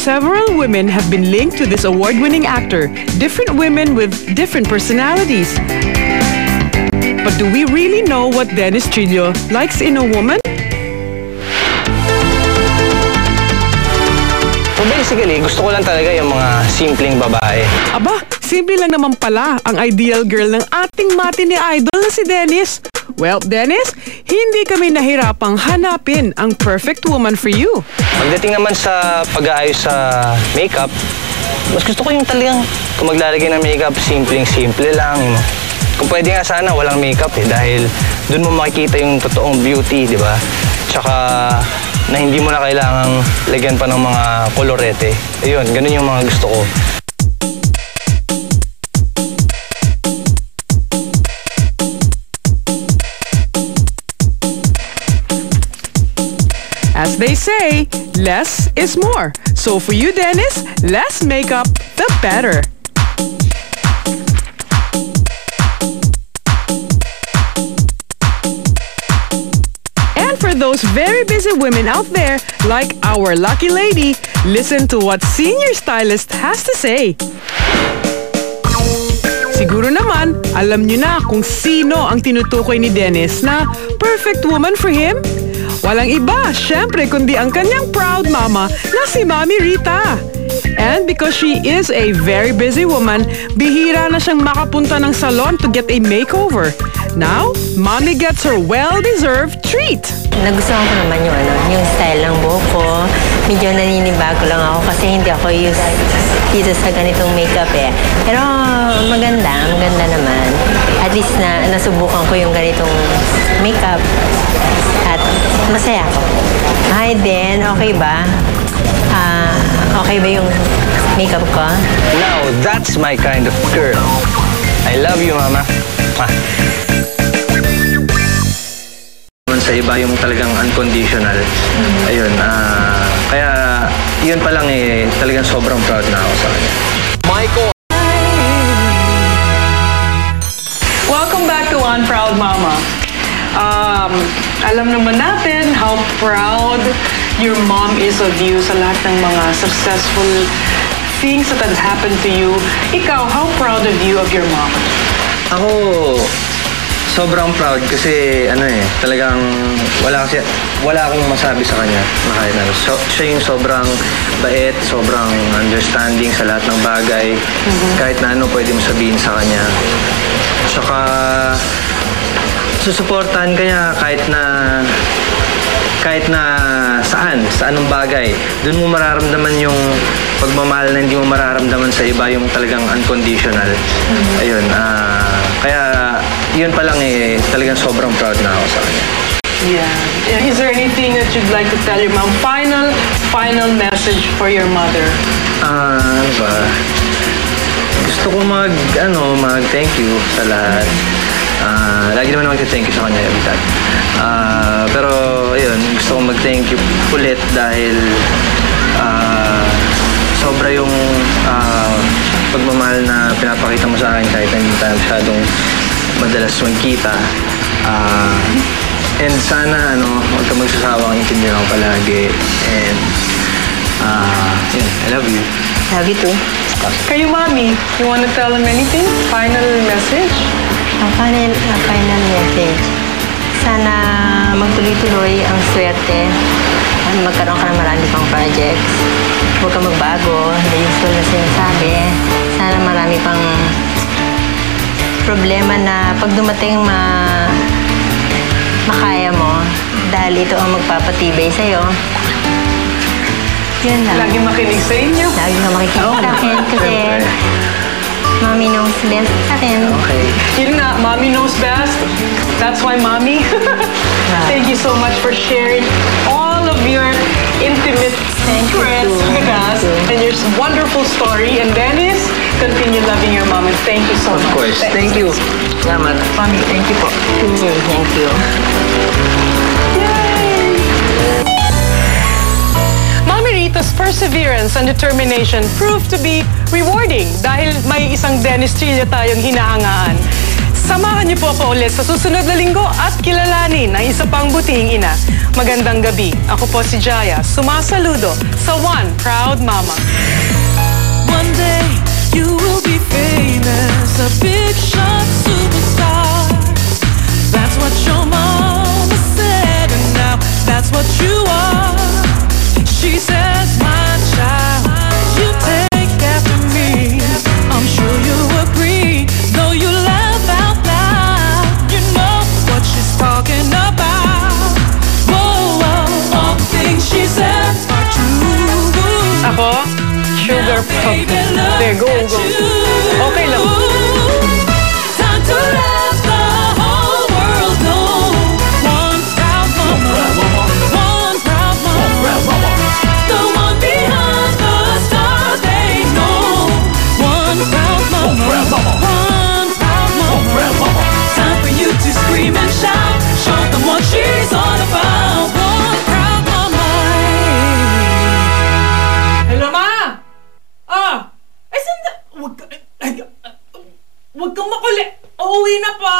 Several women have been linked to this award-winning actor, different women with different personalities. But do we really know what Dennis Trillo likes in a woman? So basically, gusto ko lang talaga yung mga simpleng babae. Aba, simple lang naman pala ang ideal girl ng ating matini idol na si Dennis. Well, Dennis, hindi kami nahirapang hanapin ang perfect woman for you. Pagdating naman sa pag-aayos sa makeup, mas gusto ko yung talagang kung maglalagay ng makeup, simpleng-simple lang. Kung pwede nga sana walang makeup dahil dun mo makikita yung totoong beauty, di ba? Tsaka na hindi mo na kailangang lagyan pa ng mga kolorete. Ayun, ganun yung mga gusto ko. As they say, less is more. So for you, Dennis, less makeup, the better. And for those very busy women out there, like our lucky lady, listen to what senior stylist has to say. Siguro naman, alam niyo na kung sino ang tinutukoy ni Dennis na perfect woman for him. Walang iba, syempre, kundi ang kanyang proud mama na si Mami Rita. And because she is a very busy woman, bihira na siyang makapunta ng salon to get a makeover. Now, Mommy gets her well-deserved treat. Nagustuhan ko naman yung style ng buhok ko. Medyo naninibago lang ako kasi hindi ako used dito sa ganitong makeup Pero maganda naman. At least nasubukan ko yung ganitong makeup. At masaya ako. Hi, Den. Okay ba? Okay ba yung makeup ko? Now, that's my kind of girl. I love you, Mama. Sa iba yung talagang unconditional. Ayun, kaya yun pa lang talagang sobrang proud na ako sa kanya. Michael! Welcome back to One Proud Mama. Alam naman natin how proud your mom is of you sa lahat ng mga successful things that had happened to you. Ikaw, how proud of you of your mom? Ako, sobrang proud kasi talagang wala akong masabi sa kanya. Siya yung sobrang bait, sobrang understanding sa lahat ng bagay. Kahit na ano pwede mo sabihin sa kanya. Tsaka susuportahan kanya kahit na saan anong bagay. Doon mo mararamdaman yung pagmamahal na hindi mo mararamdaman sa iba, yung talagang unconditional. Ayun, kaya yun pa lang talagang sobrang proud na ako sa kanya. Yeah. Is there anything that you'd like to tell your mom? Final message for your mother. Ano ba? Gusto ko mag-thank you sa lahat. Lagi naman mag-thank you sa kanya every time. Pero, ayun, gusto ko mag-thank you ulit dahil sobra yung pagmamahal na pinapakita mo sa akin kahit hindi tayo masyadong madalas magkita. And sana, huwag ka magsasawang intindihan ako palagi. And, yun, I love you. Love you too. Kayo, Mommy, you want to tell them anything? Final message? Final message. Sana magtuloy-tuloy ang swerte at magkaroon ka ng marami pang projects. Huwag ka magbago, the usual na sinasabi. Sana marami pang problema na pag dumating makaya mo dahil ito ang magpapatibay sa'yo. Yun lang. Lagi makinig sa inyo. Lagi ka makikinig sa akin kasi Mommy knows best sa akin. Okay. Yun nga, Mommy knows best. That's why, Mommy, thank you so much for sharing all of your intimate secrets with us and your wonderful story. And Dennis, continue loving your mom and thank you so much. Of course. Thank you. Salamat. Mommy, thank you po. Thank you. Mommy Rita's perseverance and determination proved to be rewarding dahil may isang Dennis Trillo tayong hinahangaan. Samahan niyo po ako ulit sa susunod na linggo at kilalanin ang isa pang butihing ina. Magandang gabi. Ako po si Jaya, sumasaludo sa One Proud Mama. One day you will be famous, a big shot superstar. That's what your mama said, and now that's what you are. She says, my child, you take after me. I'm sure you agree, though you laugh out loud. You know what she's talking about. Whoa, whoa, all the things she says are true. Ako, sugar pop. There, go. Okay lang. Time to let the whole world know. One proud mama, one proud mama, the one behind the stars they know. One proud mama, one proud mama. Time for you to scream and shout, show them what she's all about. One proud mama. Hello, Ma! Ay, sanda... Huwag kang makulit. Uuwi na po!